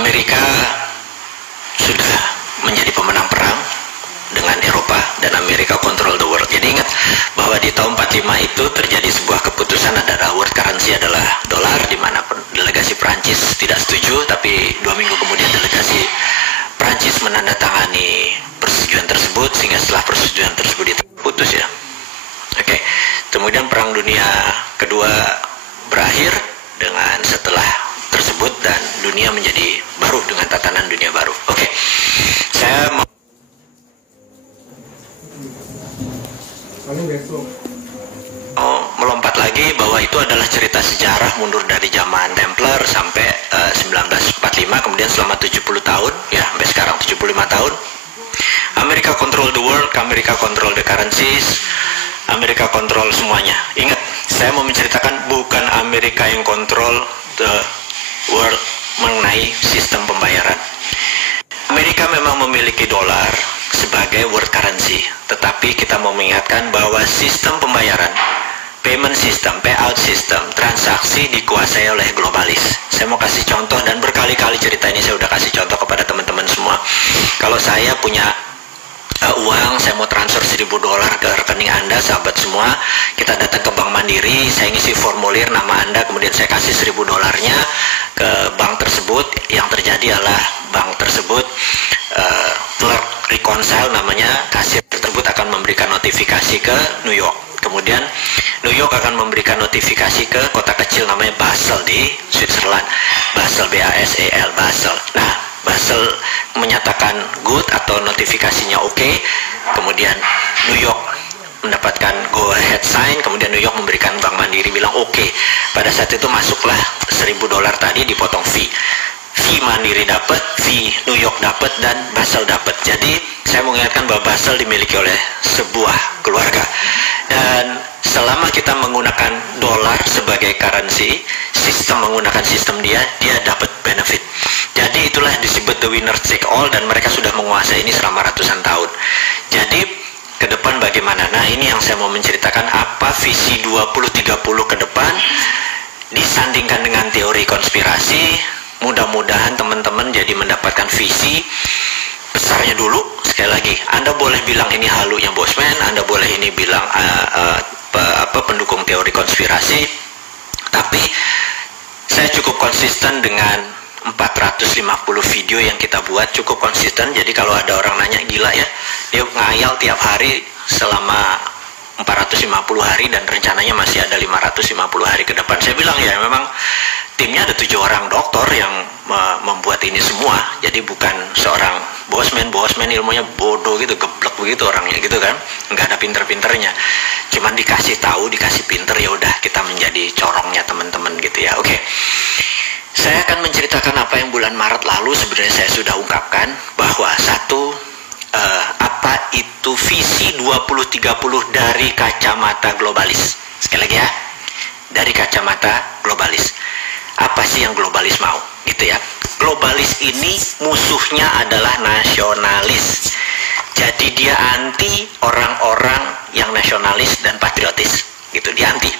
Amerika sudah menjadi pemenang perang dengan Eropa dan Amerika control the world. Jadi ingat bahwa di tahun 45 itu terjadi sebuah keputusan adalah world currency adalah dolar, di mana delegasi Prancis tidak setuju, tapi 2 minggu kemudian delegasi Prancis menandatangani persetujuan tersebut, sehingga setelah persetujuan tersebut diputus ya. Oke. Kemudian Perang Dunia Kedua berakhir dengan setelah tersebut dan dunia menjadi baru dengan tatanan dunia baru. Oke. Saya mau melompat lagi bahwa itu adalah cerita sejarah mundur dari zaman Templar sampai 1945, kemudian selama 70 tahun ya, sampai sekarang 75 tahun Amerika control the world, Amerika control the currencies, Amerika kontrol semuanya. Ingat, saya mau menceritakan bukan Amerika yang kontrol the world mengenai sistem pembayaran. Amerika memang memiliki dolar sebagai world currency, tetapi kita mau mengingatkan bahwa sistem pembayaran, payment system, payout system, transaksi dikuasai oleh globalis. Saya mau kasih contoh, dan berkali-kali cerita ini saya udah kasih contoh kepada teman-teman semua. Kalau saya punya uang, saya mau transfer $1.000 ke rekening Anda, sahabat semua, kita datang ke Bank Mandiri, saya ngisi formulir nama Anda, kemudian saya kasih $1.000-nya ke bank tersebut. Yang terjadi adalah bank tersebut clerk reconcile namanya, kasir tersebut akan memberikan notifikasi ke New York. Kemudian New York akan memberikan notifikasi ke kota kecil namanya Basel di Switzerland. Basel, B-A-S-E-L, Basel. Nah, Basel menyatakan good atau notifikasinya oke. Kemudian New York mendapatkan go ahead sign, kemudian New York memberikan Bank Mandiri bilang oke. Pada saat itu masuklah $1.000 tadi, dipotong fee. Fee Mandiri dapat, fee New York dapat, dan Basel dapat. Jadi saya mengingatkan bahwa Basel dimiliki oleh sebuah keluarga. Dan selama kita menggunakan dolar sebagai currency, sistem menggunakan sistem dia dapat benefit. Jadi itulah disebut the winner take all, dan mereka sudah menguasai ini selama ratusan tahun. Jadi ke depan bagaimana? Nah, ini yang saya mau menceritakan, apa visi 2030 ke depan disandingkan dengan teori konspirasi. Mudah-mudahan teman-teman jadi mendapatkan visi besarnya dulu. Sekali lagi, Anda boleh bilang ini halunya Bosman, Anda boleh ini bilang pendukung teori konspirasi, tapi saya cukup konsisten dengan 450 video yang kita buat, cukup konsisten. Jadi kalau ada orang nanya, gila ya, dia ngayal tiap hari selama 450 hari dan rencananya masih ada 550 hari ke depan. Saya bilang ya, memang timnya ada 7 orang dokter yang membuat ini semua. Jadi bukan seorang bosman ilmunya bodoh gitu, geblek begitu orangnya gitu kan, nggak ada pinter-pinternya. Cuman dikasih tahu, dikasih pinter, ya udah kita menjadi corongnya teman-teman gitu ya. Oke. Saya akan menceritakan apa yang bulan Maret lalu sebenarnya saya sudah ungkapkan, bahwa satu, apa itu visi 2030 dari kacamata globalis. Sekali lagi ya, dari kacamata globalis. Apa sih yang globalis mau? Gitu ya. Globalis ini musuhnya adalah nasionalis. Jadi dia anti orang-orang yang nasionalis dan patriotis. Gitu, dia anti.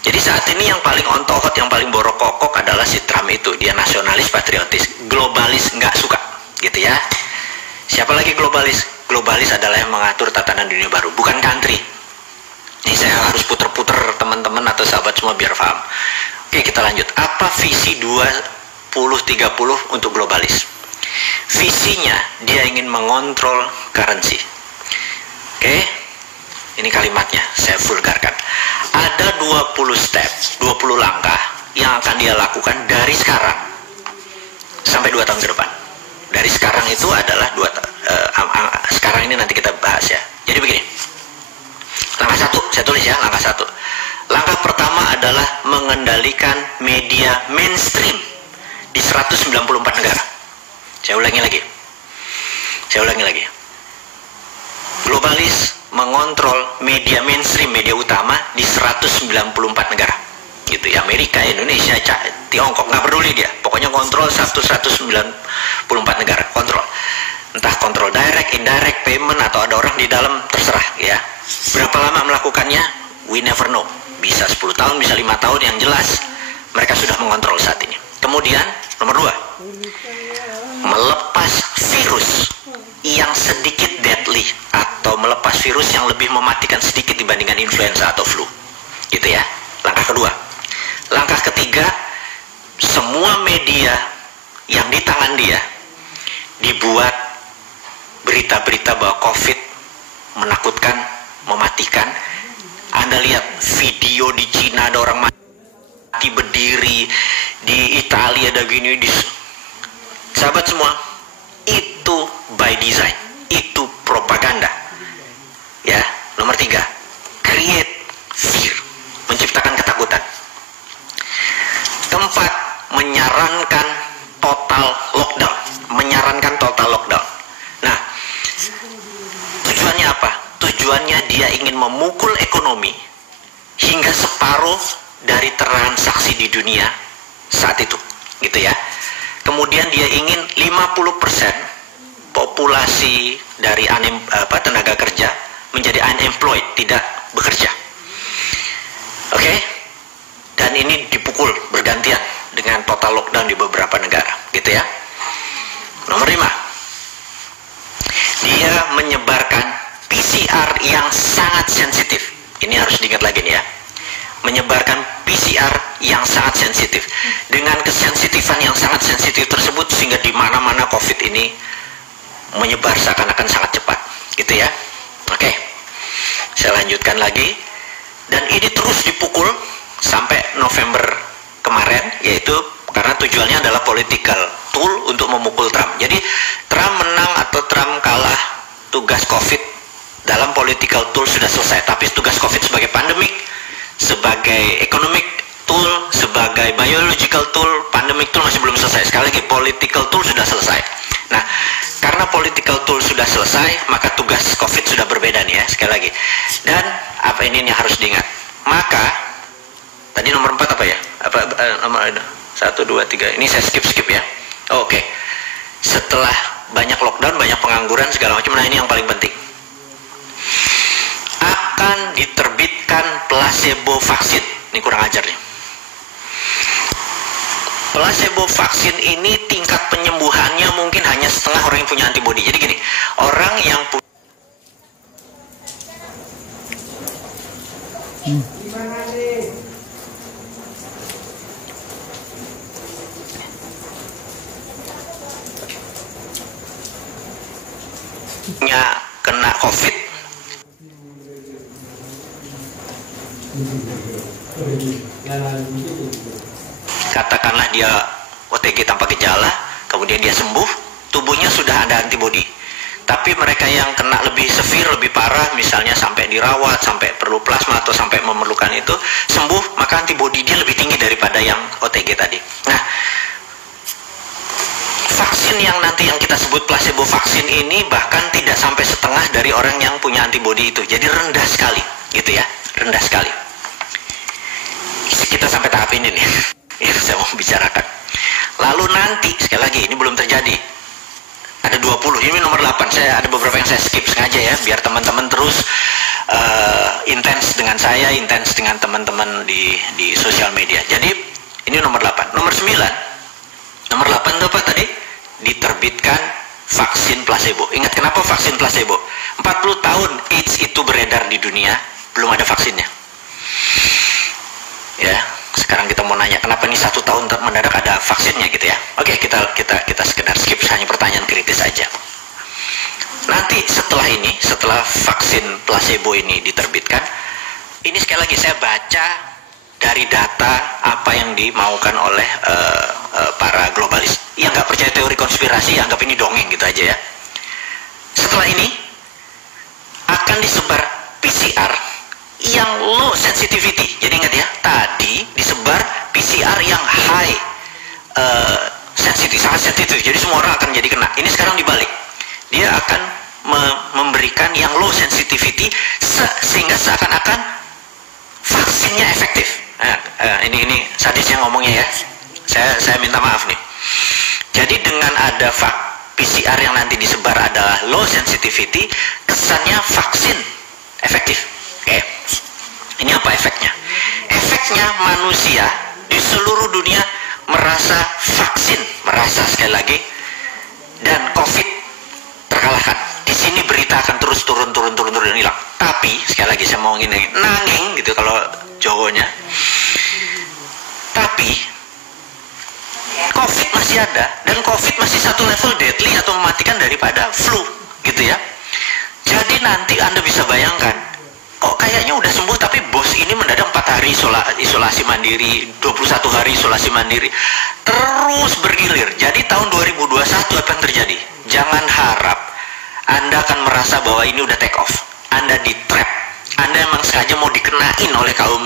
Jadi saat ini yang paling ontohot, yang paling borokokok adalah si Trump itu. Dia nasionalis, patriotis. Globalis nggak suka. Gitu ya. Siapa lagi globalis? Globalis adalah yang mengatur tatanan dunia baru, bukan country. Ini saya harus puter-puter teman-teman atau sahabat semua biar paham. Oke, kita lanjut. Apa visi 2030 untuk globalis? Visinya, dia ingin mengontrol currency. Oke, ini kalimatnya, saya vulgarkan. Ada 20 step, 20 langkah yang akan dia lakukan dari sekarang sampai 2 tahun ke depan. Dari sekarang itu adalah sekarang ini nanti kita bahas ya. Jadi begini. Langkah 1, saya tulis ya, langkah 1. Langkah pertama adalah mengendalikan media mainstream di 194 negara. Saya ulangi lagi. Globalis mengontrol media mainstream, media utama di 194 negara. Gitu ya, Amerika, Indonesia, Tiongkok, nggak peduli dia. Pokoknya kontrol 194 negara, kontrol. Entah kontrol direct, indirect, payment, atau ada orang di dalam, terserah ya. Berapa lama melakukannya? We never know. Bisa 10 tahun, bisa 5 tahun, yang jelas mereka sudah mengontrol saat ini. Kemudian, nomor 2, melepas virus yang sedikit deadly atau melepas virus yang lebih mematikan sedikit dibandingkan influenza atau flu. Gitu ya. Langkah kedua. Langkah ketiga, semua media yang di tangan dia dibuat berita-berita bahwa COVID menakutkan, mematikan. Anda lihat video di Cina ada orang mati berdiri, di Italia ada gini, sahabat semua, itu by design, itu propaganda. Ya, nomor 3, create fear, menciptakan ketakutan. Keempat, menyarankan total lockdown, menyarankan total lockdown. Nah, tujuannya apa? Tujuannya dia ingin memukul ekonomi hingga separuh dari transaksi di dunia saat itu, gitu ya. Kemudian dia ingin 50% populasi dari tenaga kerja menjadi unemployed, tidak bekerja. Oke? Dan ini dipukul bergantian dengan total lockdown di beberapa negara, gitu ya. Nomor 5, dia menyebarkan PCR yang sangat sensitif. Ini harus diingat lagi nih ya. Menyebarkan PCR yang sangat sensitif. Dengan kesensitifan yang sangat sensitif tersebut, sehingga di mana-mana COVID ini menyebar seakan-akan sangat cepat, gitu ya. Oke, saya lanjutkan lagi. Dan ini terus dipukul sampai November kemarin, yaitu karena tujuannya adalah political tool untuk memukul Trump. Jadi Trump menang atau Trump kalah, tugas COVID dalam political tool sudah selesai. Tapi tugas COVID sebagai pandemic, sebagai economic tool, sebagai biological tool, pandemic tool masih belum selesai. Sekali lagi, political tool sudah selesai. Nah, karena political tool sudah selesai, maka tugas COVID sudah berbeda nih ya, sekali lagi. Dan apa ini harus diingat. Maka tadi nomor 4 apa ya? Nomor 1, 2, 3. Ini saya skip ya. Oke. Setelah banyak lockdown, banyak pengangguran segala macam, nah ini yang paling penting. Akan diterbitkan placebo vaksin. Ini kurang ajar nih. Placebo vaksin ini tingkat penyembuhannya mungkin hanya setengah orang yang punya antibodi. Jadi gini, orang yang kena COVID, katakanlah dia OTG tanpa gejala, kemudian dia sembuh, tubuhnya sudah ada antibodi. Tapi mereka yang kena lebih severe, lebih parah, misalnya sampai dirawat, sampai perlu plasma atau sampai memerlukan itu, sembuh, maka antibodi dia lebih tinggi daripada yang OTG tadi. Nah, vaksin yang nanti yang kita sebut placebo vaksin ini bahkan tidak sampai setengah dari orang yang punya antibodi itu. Jadi rendah sekali, gitu ya, rendah sekali. Kita sampai tahap ini nih yang saya mau bicarakan. Lalu nanti, sekali lagi, ini belum terjadi, ada 20, ini nomor 8. Saya ada beberapa yang saya skip sengaja ya, biar teman-teman terus intens dengan saya, intens dengan teman-teman di sosial media. Jadi ini nomor 8. Nomor 9, nomor 8 itu apa tadi? Diterbitkan vaksin placebo. Ingat kenapa vaksin placebo? 40 tahun AIDS itu beredar di dunia, belum ada vaksinnya. Ya, sekarang kita mau nanya kenapa nih 1 tahun mendadak ada vaksinnya gitu ya. Oke, kita sekedar skip, hanya pertanyaan kritis aja. Nanti setelah ini, setelah vaksin placebo ini diterbitkan, ini sekali lagi saya baca dari data apa yang dimaukan oleh para globalis. Yang nggak percaya teori konspirasi, anggap ini dongeng gitu aja ya. Setelah ini akan disebar PCR yang low sensitivity. Jadi ingat ya, tadi disebar PCR yang high sensitif, sangat sensitif. Jadi semua orang akan jadi kena. Ini sekarang dibalik. Dia akan memberikan yang low sensitivity sehingga seakan-akan vaksinnya efektif. Nah, ini sadisnya ngomongnya ya. Saya minta maaf nih. Jadi dengan ada PCR yang nanti disebar adalah low sensitivity, kesannya vaksin efektif. Oke. Ini apa efeknya? Efeknya manusia di seluruh dunia merasa vaksin, merasa sekali lagi, dan COVID terkalahkan. Di sini berita akan terus turun hilang. Tapi sekali lagi saya mau nanging gitu kalau Jawanya. Tapi COVID masih ada, dan COVID masih satu level deadly atau mematikan daripada flu gitu ya. Jadi nanti Anda bisa bayangkan, kok kayaknya udah sembuh tapi bos ini mendadak 4 hari isolasi mandiri, 21 hari isolasi mandiri, terus bergilir. Jadi tahun 2021 apa yang terjadi? Jangan harap Anda akan merasa bahwa ini udah take off. Anda di trap. Anda emang sengaja mau dikenain oleh kaum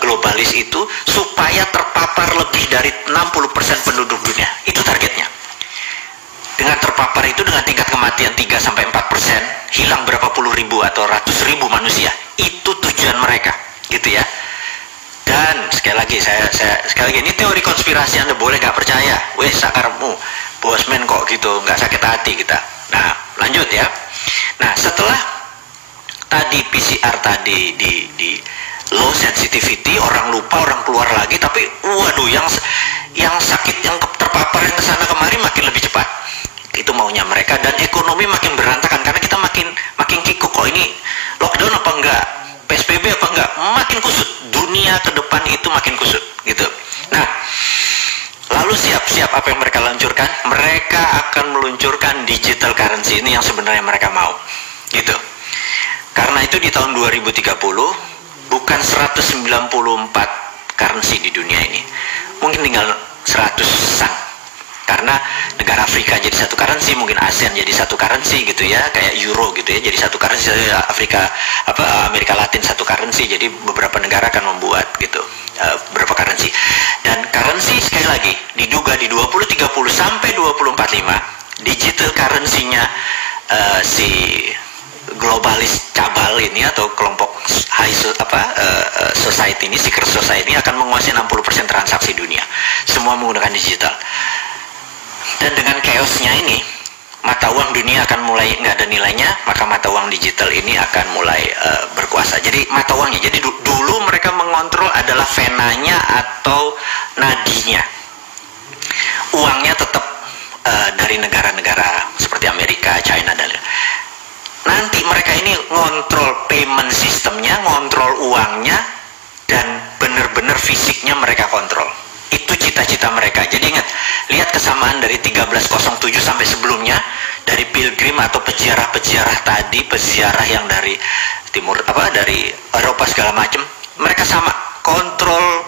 globalis itu supaya terpapar lebih dari 60% penduduk dunia. Itu targetnya. Dengan terpapar itu dengan tingkat kematian 3-4%, hilang berapa puluh ribu atau ratus ribu manusia. Itu tujuan mereka, gitu ya. Dan sekali lagi ini teori konspirasi, Anda boleh nggak percaya. Wes sakarmu, bosman kok gitu, nggak sakit hati kita. Nah, lanjut ya. Nah, setelah tadi PCR tadi di low sensitivity, orang lupa, orang keluar lagi, tapi waduh yang sakit, yang terpapar, yang kesana kemari makin lebih cepat. Itu maunya mereka, dan ekonomi makin berantakan karena kita makin kikuk. Kok ini lockdown apa enggak, PSBB apa enggak, makin kusut. Dunia ke depan itu makin kusut gitu. Nah, lalu siap-siap apa yang mereka luncurkan? Mereka akan meluncurkan digital currency ini yang sebenarnya mereka mau gitu. Karena itu di tahun 2030 bukan 194 currency di dunia ini, mungkin tinggal 100-an. Karena negara Afrika jadi satu currency, mungkin ASEAN jadi satu currency gitu ya, kayak euro gitu ya, jadi satu currency. Afrika Amerika Latin satu currency, jadi beberapa negara akan membuat gitu beberapa currency. Dan currency sekali lagi diduga di 2030 sampai 2045 digital currency-nya si globalis cabal ini atau kelompok society ini, secret society ini akan menguasai 60% transaksi dunia, semua menggunakan digital. Dan dengan chaosnya ini, mata uang dunia akan mulai nggak ada nilainya, maka mata uang digital ini akan mulai berkuasa. Jadi mata uangnya, jadi dulu mereka mengontrol adalah venanya atau nadinya. Uangnya tetap dari negara-negara seperti Amerika, China, dan nanti mereka ini ngontrol payment sistemnya, ngontrol uangnya, dan benar-benar fisiknya mereka kontrol. Itu cita-cita mereka. Jadi ingat, lihat kesamaan dari 1307 sampai sebelumnya, dari pilgrim atau peziarah-peziarah tadi, peziarah yang dari timur dari Eropa segala macam, mereka sama kontrol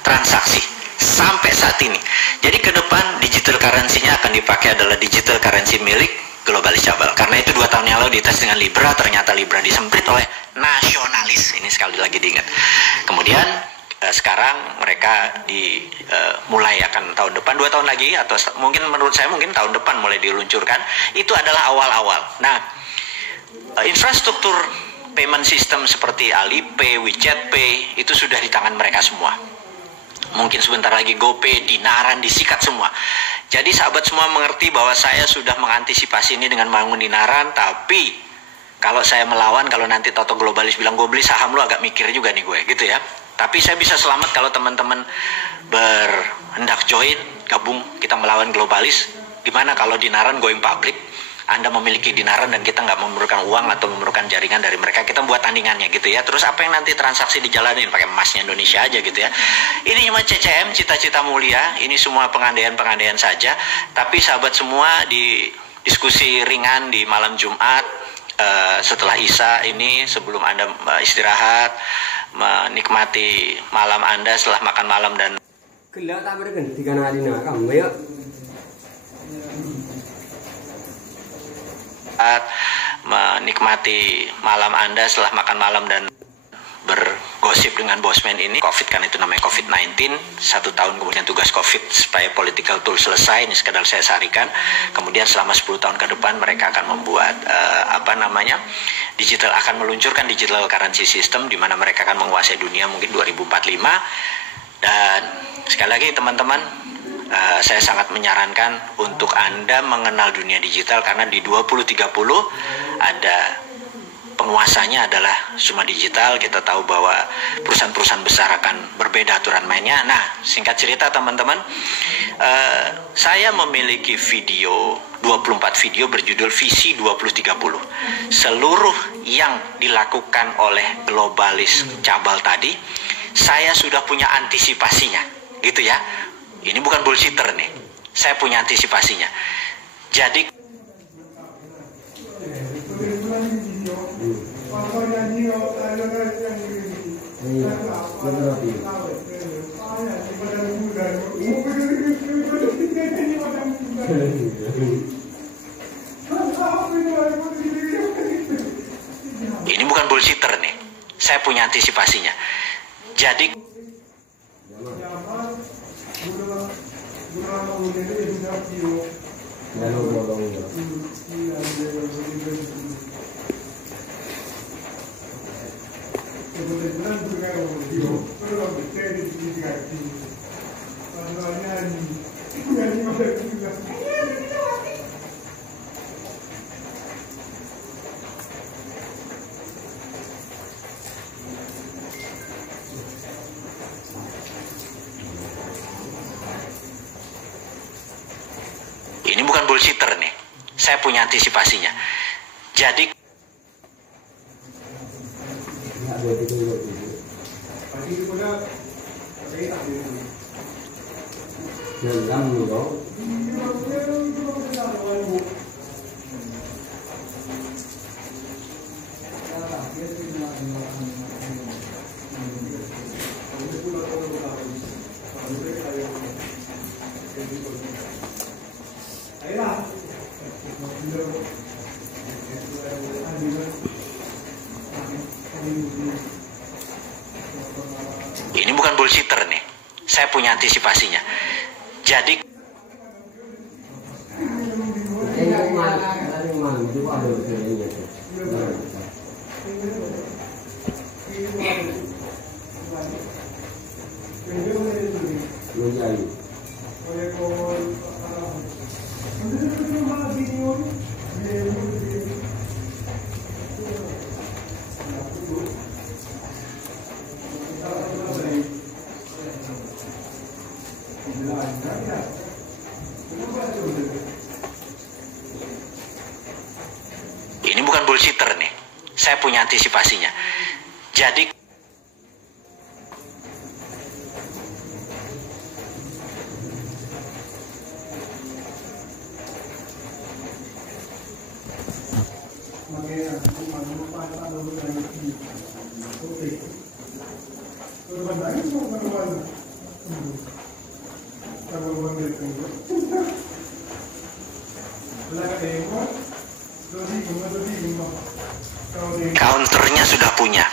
transaksi sampai saat ini. Jadi ke depan digital currency-nya akan dipakai adalah digital currency milik globalis cabal. Karena itu 2 tahun yang lalu dites dengan Libra, ternyata Libra disemprit oleh nasionalis. Ini sekali lagi diingat. Kemudian sekarang mereka mulai akan tahun depan, 2 tahun lagi, atau mungkin menurut saya mungkin tahun depan mulai diluncurkan. Itu adalah awal-awal. Nah, infrastruktur payment system seperti Alipay, WeChat Pay itu sudah di tangan mereka semua. Mungkin sebentar lagi GoPay, Dinaran disikat semua. Jadi sahabat semua mengerti bahwa saya sudah mengantisipasi ini dengan bangun Dinaran. Tapi kalau saya melawan, kalau nanti Toto globalis bilang gue beli saham, lo agak mikir juga nih gue gitu ya. Tapi saya bisa selamat kalau teman-teman berhendak join, gabung, kita melawan globalis. Gimana kalau Dinaran going public? Anda memiliki Dinaran dan kita nggak memerlukan uang atau memerlukan jaringan dari mereka. Kita buat tandingannya gitu ya. Terus apa yang nanti transaksi dijalanin? Pakai emasnya Indonesia aja gitu ya. Ini cuma CCM, cita-cita mulia. Ini semua pengandaian-pengandaian saja. Tapi sahabat semua, di diskusi ringan di malam Jumat, setelah Isya ini, sebelum Anda istirahat, menikmati malam Anda setelah makan malam dan menikmati malam Anda setelah makan malam dan bergosip dengan bosman ini. COVID kan itu namanya COVID-19, 1 tahun kemudian tugas COVID supaya political tool selesai, ini sekedar saya sarikan. Kemudian selama 10 tahun ke depan mereka akan membuat digital, akan meluncurkan digital currency system di mana mereka akan menguasai dunia mungkin 2045. Dan sekali lagi teman-teman, saya sangat menyarankan untuk Anda mengenal dunia digital, karena di 2030 ada penguasanya adalah Suma Digital. Kita tahu bahwa perusahaan-perusahaan besar akan berbeda aturan mainnya. Nah, singkat cerita teman-teman, saya memiliki video 24 video berjudul Visi 2030. Seluruh yang dilakukan oleh globalis cabal tadi, saya sudah punya antisipasinya, gitu ya. Ini bukan bullshitter nih, saya punya antisipasinya. Jadi ini bukan bullshitter nih, saya punya antisipasinya. Jadi ini bukan bullshitter nih, saya punya antisipasinya. Jadi ini bukan bullshitter nih, saya punya antisipasinya. Jadi ini bukan bullshitter nih, saya punya antisipasinya. Jadi counternya sudah punya.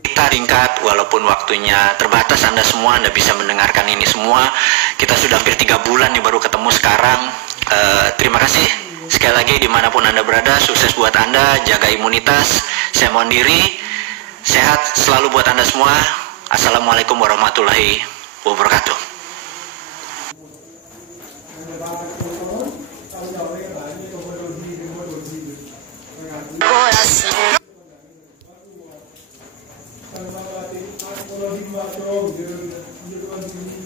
Kita ringkat, walaupun waktunya terbatas. Anda semua, Anda bisa mendengarkan ini semua. Kita sudah hampir 3 bulan nih baru ketemu sekarang. Terima kasih sekali lagi dimanapun Anda berada. Sukses buat Anda, jaga imunitas. Saya mohon diri, sehat selalu buat Anda semua. Assalamualaikum warahmatullahi wabarakatuh.